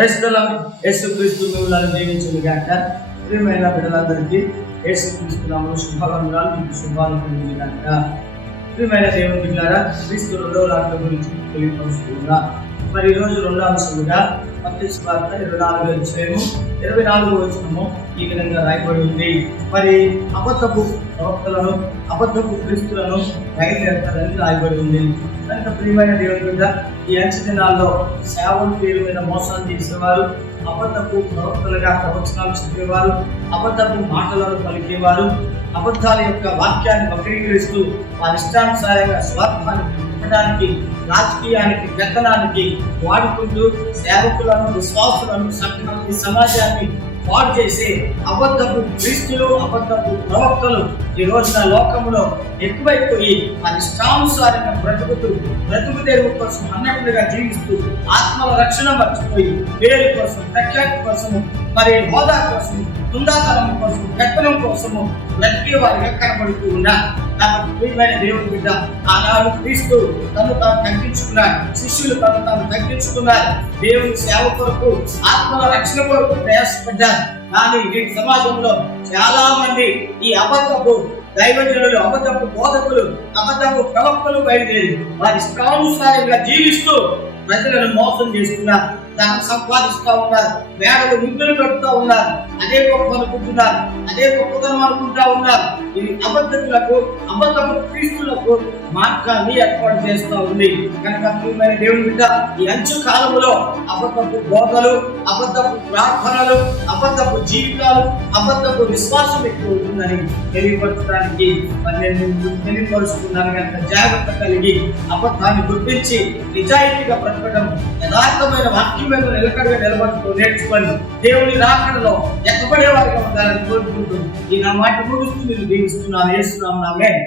యేసుక్రీస్తు మిమ్మల్ని దీవించును గాక. ప్రియమైన బిడ్డలందరికీ యేసుక్రీస్తు నామములో శుభవందనాలు, మీకు శుభాలు కలుగును గాక. ప్రియమైన దేవుని బిడ్డలారా, క్రీస్తు రెండవ రాకడ గురించి తెలియపరుస్తున్నా. మరి ఈరోజు రెండవ అంశముగా మత్తయి సువార్త 24వ అధ్యాయము 24వ వచనము ఈ విధంగా రాయబడి ఉంది. మరి అబద్ధపు ప్రవక్తలను, అబద్ధపు క్రీస్తులను బయలుదేరుతారని రాయబడి ఉంది. కనుక ప్రియమైన దేవుని బిడ్డ, ఈ అంచె దినాల్లో సేవల పేరు మీద మోసాలు చేసేవారు, అబద్ధపు ప్రవక్తలుగా ప్రవచనాలు చెప్పేవారు, అబద్ధపు మాటలను పలికేవారు, అబద్ధాల యొక్క వాక్యాన్ని వక్రీకరిస్తూ వారి ఇష్టానుసారంగా స్వార్థాన్ని పెట్టడానికి, రాజకీయానికి, వ్యర్థనానికి వాడుకుంటూ సేవకులను, విశ్వాసులను, సంఘాన్ని, సమాజాన్ని పాడు చేసే అబద్ధపు క్రీస్తులు, అబద్ధపు ప్రవక్తలు ఈ రోజున లోకంలో ఎక్కువైపోయి వారి ఇష్టానుసారంగా బ్రతుకు తెరువు కోసం అన్నట్లుగా జీవిస్తూ ఆత్మల రక్షణ మర్చిపోయి పేరు కోసం, ప్రఖ్యాతి కోసము, మరి హోదా కోసం, తుందాతనం కోసం, పెత్తనం కోసము బ్రతికే వారిగా కనబడుతూ ఉన్నారు. కాబట్టి ప్రియమైన దేవుని బిడ్డ, ఆనాడు క్రీస్తు తను తాను తగ్గించుకున్నారు, శిష్యులు తను తాను తగ్గించుకున్నారు, దేవుని సేవ కొరకు, ఆత్మల రక్షణ కొరకు ప్రయాసపడ్డారు. కానీ ఈ సమాజంలో చాలా మంది ఈ అబద్ధపు దైవజనులు, అబద్ధపు బోధకులు, అబద్ధపు ప్రవక్తలు బయలుదేరి వారి ఇష్టానుసారంగా జీవిస్తూ ప్రజలను మోసం చేస్తున్నారు, దాన్ని సంపాదిస్తూ ఉన్నారు, వేడలు ముద్దులు పెడుతూ ఉన్నారు, అదే గొప్ప అనుకుంటున్నారు, అదే గొప్పతనం అనుకుంటా ఉన్నారు. ఇది అబద్ధకులకు, అబద్ధపు క్రీస్తులకు మార్గాన్ని ఏర్పాటు చేస్తూ ఉంది. కనుక ప్రియమైన దేవుని బిడ్డ, ఈ అంచు కాలంలో అబద్ధపు బోధలు, అబద్ధపు ప్రార్థనలు, అబద్ధపు జీవితాలు, అబద్ధపు విశ్వాసం ఎక్కువ ఉంటుందని తెలియపరచడానికి నేను తెలియపరుచుకున్నాను. కనుక జాగ్రత్త కలిగి అబద్ధాన్ని గుర్తించి నిజాయితీగా బ్రతకడం, యథార్థమైన వాక్యం మీద నిలకడగా నిలబడుతూ నేర్చుకోండి. దేవుని రాకడలో ఎక్కబడే వారిగా ఉండాలని కోరుకుంటూ ఈ నా మాట ముగిస్తూ మీరు దీవిస్తున్నాను. యేసు నామములో ఆమేన్.